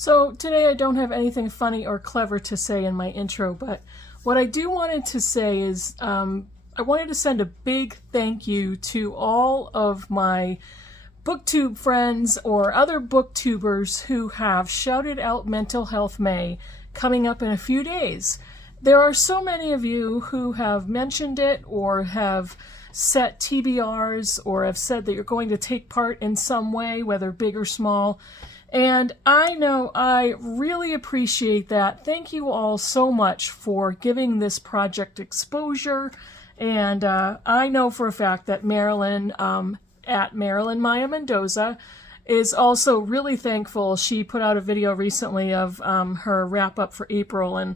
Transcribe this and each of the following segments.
So today I don't have anything funny or clever to say in my intro, but what I do wanted to say is I wanted to send a big thank you to all of my booktube friends or other booktubers who have shouted out Mental Health May coming up in a few days. There are so many of you who have mentioned it or have set TBRs or have said that you're going to take part in some way, whether big or small. And I know I really appreciate that. Thank you all so much for giving this project exposure. And I know for a fact that Marilyn, at Marilyn Maya Mendoza, is also really thankful. She put out a video recently of her wrap up for April, and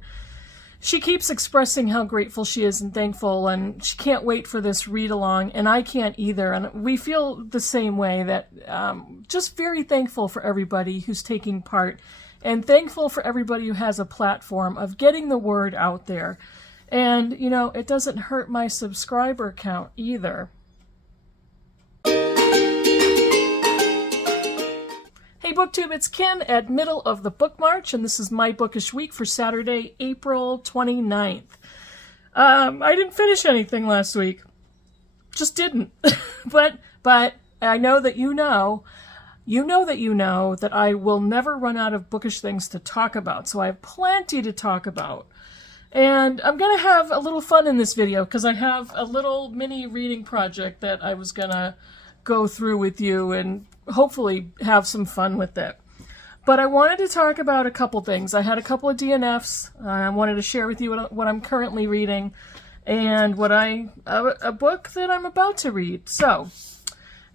she keeps expressing how grateful she is and thankful, and she can't wait for this read-along, and I can't either. And we feel the same way, that just very thankful for everybody who's taking part, and thankful for everybody who has a platform of getting the word out there. And, you know, it doesn't hurt my subscriber count either. Hey Booktube, it's Kim at Middle of the Book March, and this is my Bookish Week for Saturday, April 29th. I didn't finish anything last week. Just didn't. but I know that you know that I will never run out of bookish things to talk about, so I have plenty to talk about. And I'm going to have a little fun in this video, because I have a little mini reading project that I was going to go through with you and hopefully have some fun with it. But I wanted to talk about a couple things. I had a couple of DNFs. I wanted to share with you what I'm currently reading and a book that I'm about to read. So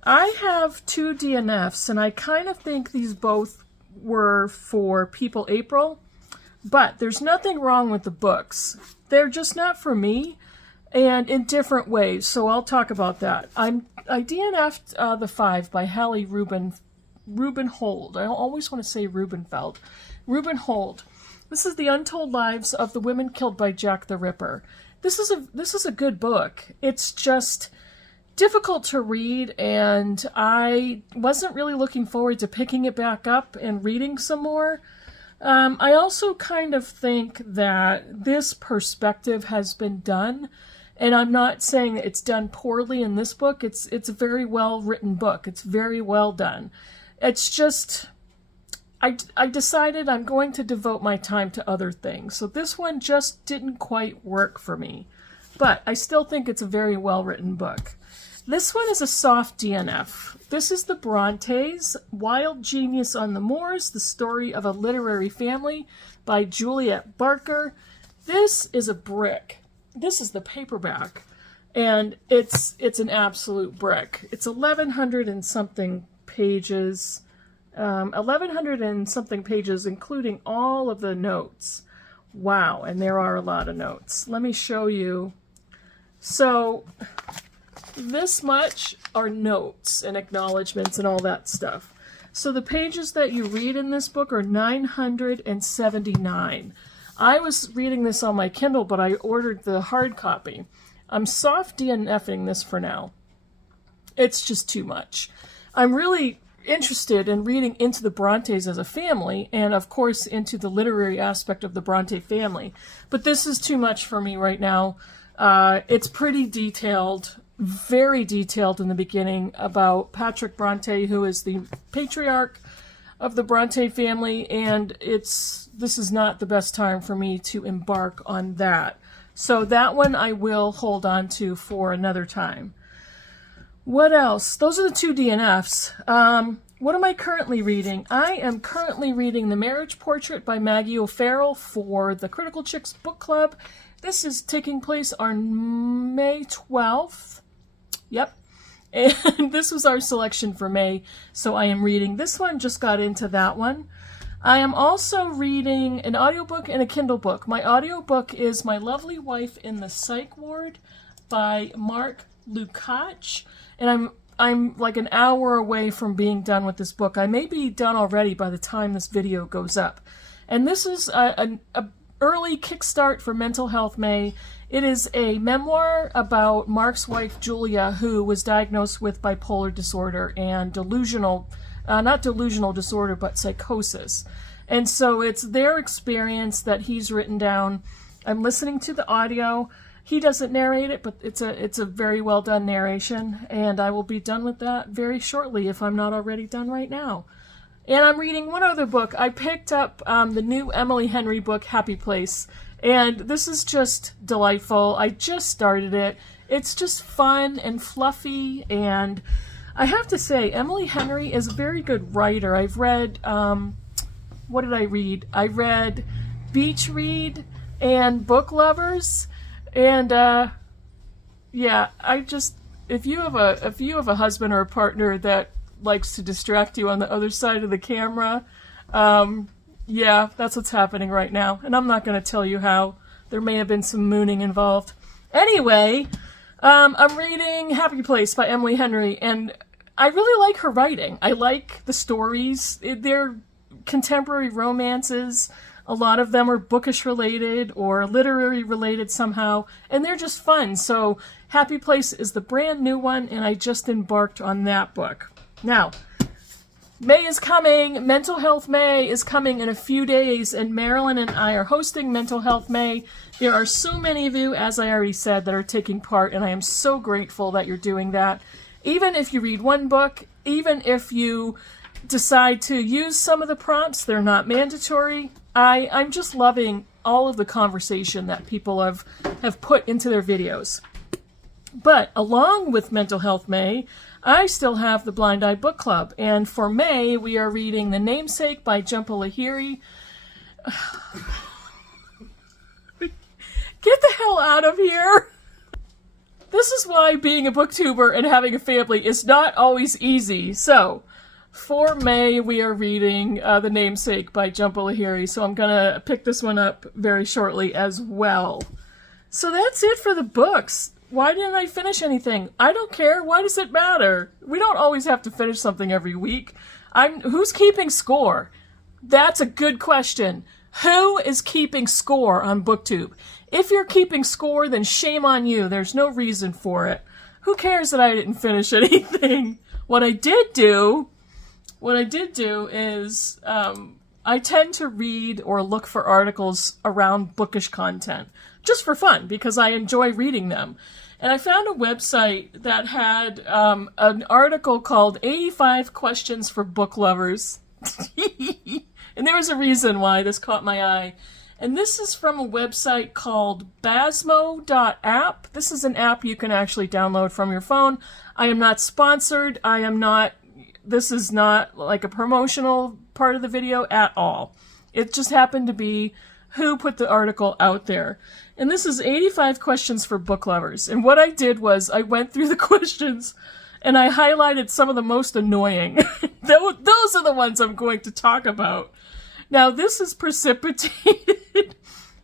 I have two DNFs, and I kind of think these both were for People April, but there's nothing wrong with the books. They're just not for me, and in different ways, so I'll talk about that. I DNF'd The Five by Hallie Rubenhold. I always want to say Rubenfeld. Rubenhold. This is The Untold Lives of the Women Killed by Jack the Ripper. This is a good book. It's just difficult to read, and I wasn't really looking forward to picking it back up and reading some more. I also kind of think that this perspective has been done, and I'm not saying that it's done poorly in this book. It's a very well written book. It's very well done. It's just, I decided I'm going to devote my time to other things. So this one just didn't quite work for me, but I still think it's a very well written book. This one is a soft DNF. This is the Brontes, Wild Genius on the Moors, The Story of a Literary Family by Juliet Barker. This is a brick. This is the paperback, and it's an absolute brick. It's 1,100 and something pages, 1,100 and something pages, including all of the notes. Wow, and there are a lot of notes. Let me show you. So this much are notes and acknowledgments and all that stuff. So the pages that you read in this book are 979. I was reading this on my Kindle, but I ordered the hard copy. I'm soft DNFing this for now. It's just too much. I'm really interested in reading into the Brontes as a family, and of course into the literary aspect of the Bronte family. But this is too much for me right now. It's pretty detailed, very detailed in the beginning about Patrick Bronte, who is the patriarch of the Bronte family, and this is not the best time for me to embark on that. So that one I will hold on to for another time. What else? Those are the two DNFs. What am I currently reading? I am currently reading The Marriage Portrait by Maggie O'Farrell for the Critical Chicks Book Club. This is taking place on May 12th. Yep. And this was our selection for May, so I am reading this one. Just got into that one. I am also reading an audiobook and a Kindle book. My audiobook is My Lovely Wife in the Psych Ward by Mark Lukács, and I'm like an hour away from being done with this book. I may be done already by the time this video goes up. And this is an early kickstart for Mental Health May. It is a memoir about Mark's wife, Julia, who was diagnosed with bipolar disorder and not delusional disorder, but psychosis. And so it's their experience that he's written down. I'm listening to the audio. He doesn't narrate it, but it's a very well done narration, and I will be done with that very shortly if I'm not already done right now. And I'm reading one other book. I picked up the new Emily Henry book, Happy Place, and this is just delightful. I just started it. It's just fun and fluffy, and I have to say, Emily Henry is a very good writer. I've read, what did I read? I read Beach Read and Book Lovers, and yeah, if you have a husband or a partner that likes to distract you on the other side of the camera, yeah, that's what's happening right now. And I'm not going to tell you how. There may have been some mooning involved. Anyway, I'm reading Happy Place by Emily Henry, and I really like her writing. I like the stories. They're contemporary romances. A lot of them are bookish related or literary related somehow, and they're just fun. So Happy Place is the brand new one, and I just embarked on that book. Now, May is coming. Mental Health May is coming in a few days, and Marilyn and I are hosting Mental Health May. There are so many of you, as I already said, that are taking part, and I am so grateful that you're doing that. Even if you read one book, even if you decide to use some of the prompts, they're not mandatory. I'm just loving all of the conversation that people have put into their videos. But along with Mental Health May, I still have the Blind Eye Book Club, and for May, we are reading The Namesake by Jhumpa Lahiri. Get the hell out of here! This is why being a booktuber and having a family is not always easy. So, for May, we are reading The Namesake by Jhumpa Lahiri, so I'm gonna pick this one up very shortly as well. So that's it for the books. Why didn't I finish anything? I don't care. Why does it matter? We don't always have to finish something every week. Who's keeping score? That's a good question. Who is keeping score on BookTube? If you're keeping score, then shame on you. There's no reason for it. Who cares that I didn't finish anything? What I did do is I tend to read or look for articles around bookish content, just for fun, because I enjoy reading them. And I found a website that had an article called 85 Questions for Book Lovers. And there was a reason why this caught my eye. And this is from a website called basmo.app. This is an app you can actually download from your phone. I am not sponsored. This is not like a promotional part of the video at all. It just happened to be who put the article out there. And this is 85 questions for book lovers. And what I did was I went through the questions and I highlighted some of the most annoying. Those are the ones I'm going to talk about. Now, this is precipitated.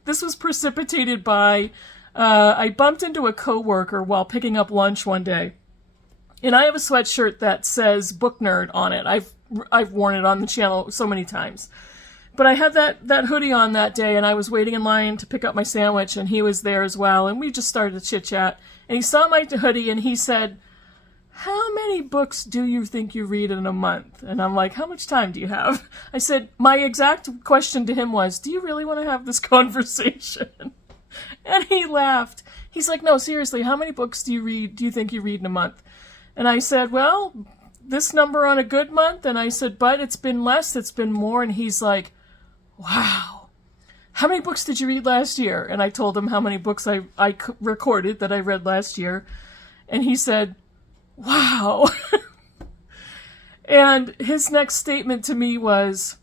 This was precipitated by, I bumped into a coworker while picking up lunch one day. And I have a sweatshirt that says Book Nerd on it. I've worn it on the channel so many times. But I had that hoodie on that day, and I was waiting in line to pick up my sandwich, and he was there as well, and we just started to chit-chat. And he saw my hoodie, and he said, "How many books do you think you read in a month?" And I'm like, "How much time do you have?" I said, my exact question to him was, "Do you really want to have this conversation?" And he laughed. He's like, "No, seriously, how many books do you think you read in a month?" And I said, "Well, this number on a good month." And I said, "But it's been less, it's been more." And he's like, "Wow, how many books did you read last year?" And I told him how many books I recorded that I read last year. And he said, "Wow." And his next statement to me was,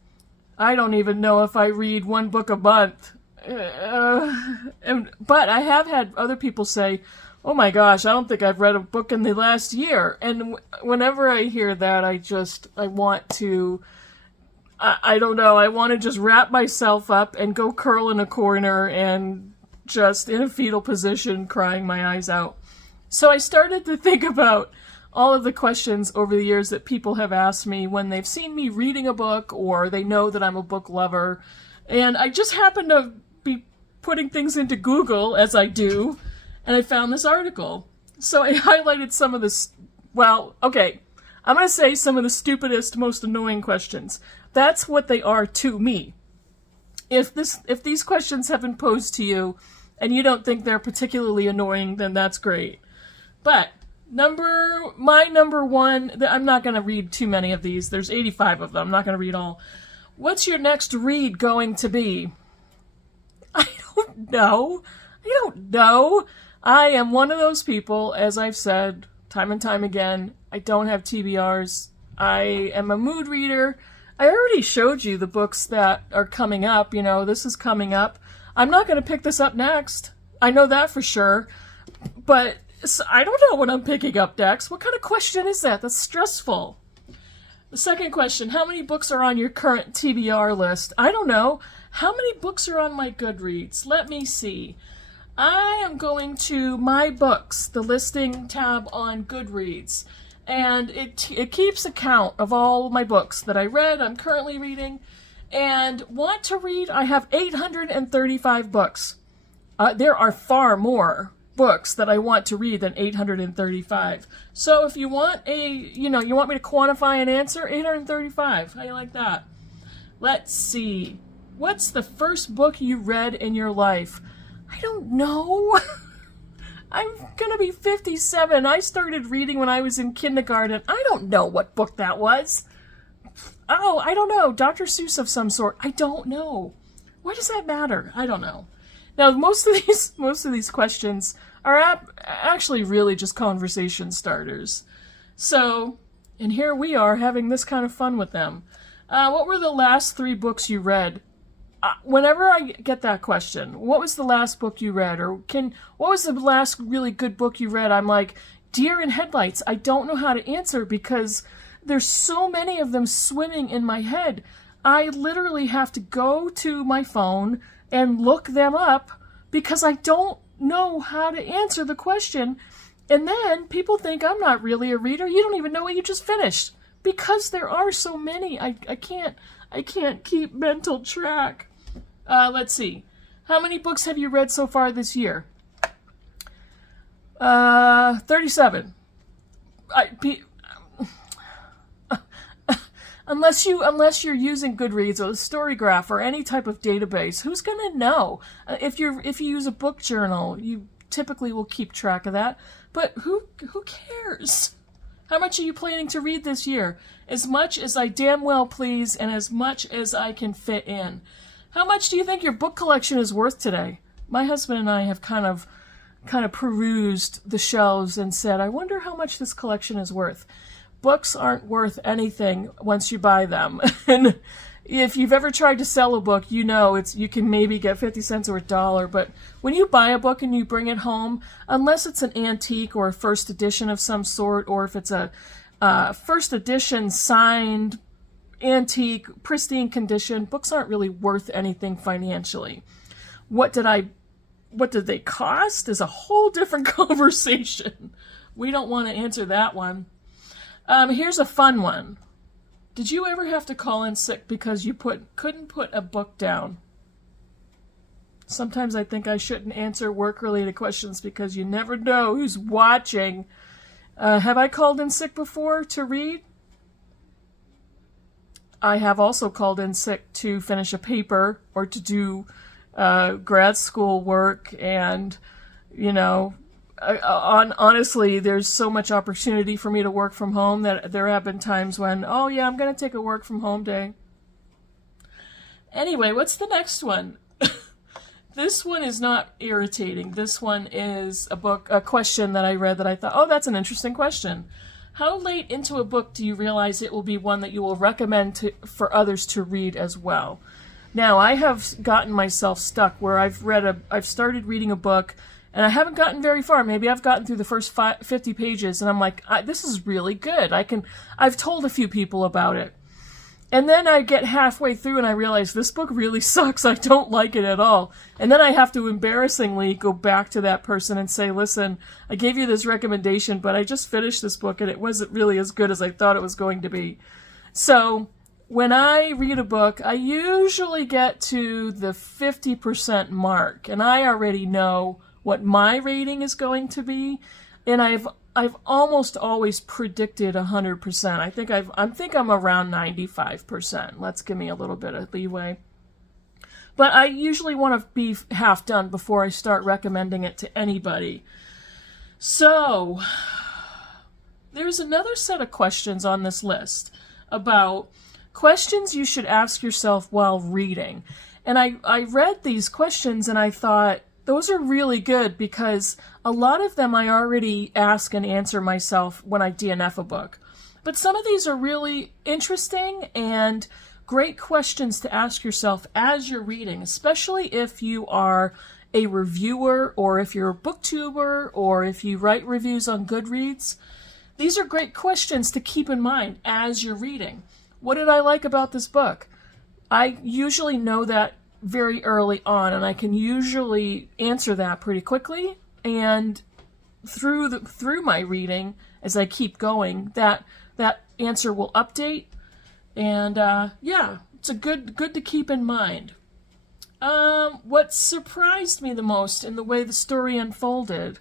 "I don't even know if I read one book a month." But I have had other people say, "Oh my gosh, I don't think I've read a book in the last year." And whenever I hear that, I want to... I don't know, I want to just wrap myself up and go curl in a corner and just in a fetal position crying my eyes out. So I started to think about all of the questions over the years that people have asked me when they've seen me reading a book or they know that I'm a book lover. And I just happened to be putting things into Google, as I do, and I found this article. So I highlighted some of this, well, okay, I'm going to say some of the stupidest, most annoying questions. That's what they are to me. If these questions have been posed to you and you don't think they're particularly annoying, then that's great. But my number one, I'm not going to read too many of these. There's 85 of them. I'm not going to read all. What's your next read going to be? I don't know. I am one of those people, as I've said time and time again. I don't have TBRs. I am a mood reader. I already showed you the books that are coming up. This is coming up. I'm not going to pick this up next. I know that for sure. But I don't know what I'm picking up next. What kind of question is that? That's stressful. The second question, how many books are on your current TBR list? I don't know. How many books are on my Goodreads? Let me see. I am going to My Books, the listing tab on Goodreads, and it keeps account of all my books that I read, I'm currently reading, and want to read. I have 835 books. There are far more books that I want to read than 835. So if you want you want me to quantify an answer, 835. How do you like that? Let's see. What's the first book you read in your life? I don't know. I'm gonna be 57. I started reading when I was in kindergarten. I don't know what book that was. Oh, I don't know. Dr. Seuss of some sort. I don't know. Why does that matter? I don't know. Now, most of these questions are actually really just conversation starters. So, and here we are having this kind of fun with them. What were the last 3 books you read? Whenever I get that question, what was the last book you read? Or what was the last really good book you read? I'm like, deer in headlights. I don't know how to answer because there's so many of them swimming in my head. I literally have to go to my phone and look them up because I don't know how to answer the question. And then people think I'm not really a reader. You don't even know what you just finished because there are so many. I can't keep mental track. Let's see. How many books have you read so far this year? 37. Unless you're using Goodreads or the Storygraph or any type of database, who's gonna know? If you use a book journal, you typically will keep track of that. But who cares? How much are you planning to read this year? As much as I damn well please and as much as I can fit in. How much do you think your book collection is worth today? My husband and I have kind of perused the shelves and said, I wonder how much this collection is worth. Books aren't worth anything once you buy them. And if you've ever tried to sell a book, you know you can maybe get 50 cents or $1, but when you buy a book and you bring it home, unless it's an antique or a first edition of some sort, or if it's a first edition signed antique, pristine condition, books aren't really worth anything financially. What did they cost is a whole different conversation. We don't want to answer that one. Here's a fun one. Did you ever have to call in sick because you couldn't put a book down? Sometimes I think I shouldn't answer work-related questions because you never know who's watching. Have I called in sick before to read? I have also called in sick to finish a paper or to do grad school work, and honestly, there's so much opportunity for me to work from home that there have been times when, oh yeah, I'm going to take a work from home day. Anyway, what's the next one? This one is not irritating. This one is a question that I read that I thought, oh, that's an interesting question. How late into a book do you realize it will be one that you will recommend for others to read as well? Now, I have gotten myself stuck where I've started reading a book and I haven't gotten very far. Maybe I've gotten through the first 50 pages and I'm like, this is really good. I've told a few people about it. And then I get halfway through and I realize this book really sucks. I don't like it at all. And then I have to embarrassingly go back to that person and say, listen, I gave you this recommendation, but I just finished this book and it wasn't really as good as I thought it was going to be. So when I read a book, I usually get to the 50% mark and I already know what my rating is going to be. And I've I've almost always predicted 100%. I think I'm around 95%. Let's give me a little bit of leeway. But I usually want to be half done before I start recommending it to anybody. So, there's another set of questions on this list about questions you should ask yourself while reading. And I read these questions and I thought, those are really good because a lot of them I already ask and answer myself when I DNF a book. But some of these are really interesting and great questions to ask yourself as you're reading, especially if you are a reviewer or if you're a booktuber or if you write reviews on Goodreads. These are great questions to keep in mind as you're reading. What did I like about this book? I usually know that very early on, and I can usually answer that pretty quickly. And through my reading, as I keep going, that answer will update. And yeah, it's a good to keep in mind. What surprised me the most in the way the story unfolded,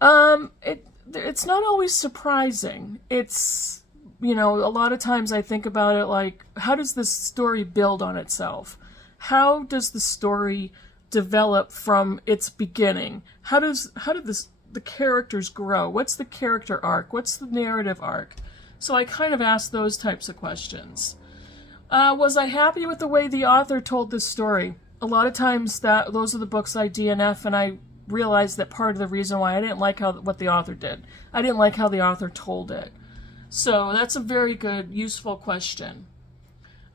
it's not always surprising. It's, you know, a lot of times I think about it like, how does this story build on itself? How does the story develop from its beginning? How did the characters grow? What's the character arc? What's the narrative arc? So I kind of asked those types of questions. Was I happy with the way the author told this story? A lot of times those are the books I DNF, and I realized that part of the reason why I didn't like what the author did. I didn't like how the author told it. So that's a very good, useful question.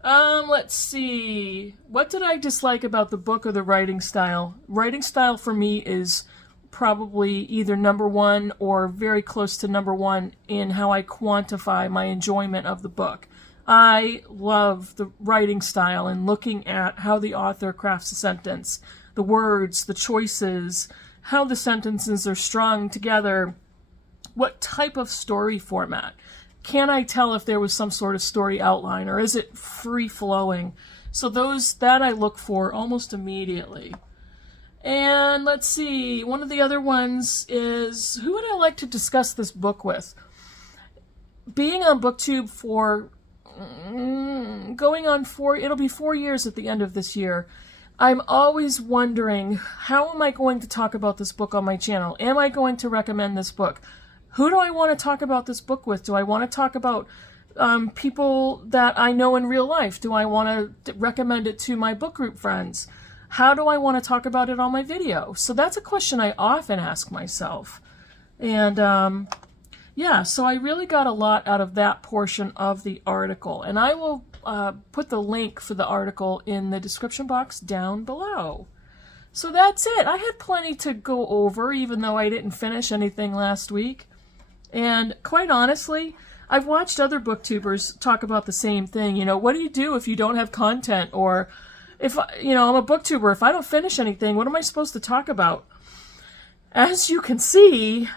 Let's see. What did I dislike about the book or the writing style? Writing style for me is probably either number one or very close to number one in how I quantify my enjoyment of the book. I love the writing style and looking at how the author crafts a sentence, the words, the choices, how the sentences are strung together, what type of story format. Can I tell if there was some sort of story outline, or is it free-flowing? So that I look for almost immediately. And let's see, one of the other ones is, who would I like to discuss this book with? Being on BookTube for it'll be 4 years at the end of this year. I'm always wondering, how am I going to talk about this book on my channel? Am I going to recommend this book? Who do I want to talk about this book with? Do I want to talk about people that I know in real life? Do I want to recommend it to my book group friends? How do I want to talk about it on my video? So that's a question I often ask myself. And yeah, so I really got a lot out of that portion of the article. And I will put the link for the article in the description box down below. So that's it. I had plenty to go over, even though I didn't finish anything last week. And quite honestly, I've watched other booktubers talk about the same thing. You know, what do you do if you don't have content? Or if, you know, I'm a booktuber, if I don't finish anything, what am I supposed to talk about? As you can see,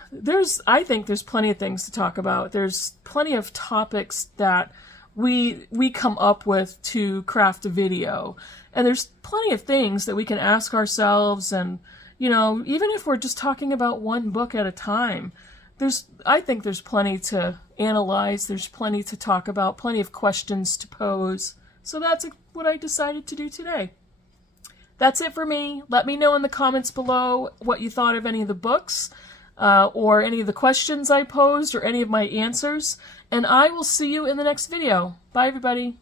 I think there's plenty of things to talk about. There's plenty of topics that we come up with to craft a video. And there's plenty of things that we can ask ourselves. And, you know, even if we're just talking about one book at a time, I think there's plenty to analyze. There's plenty to talk about, plenty of questions to pose. So that's what I decided to do today. That's it for me. Let me know in the comments below what you thought of any of the books, or any of the questions I posed, or any of my answers. And I will see you in the next video. Bye, everybody.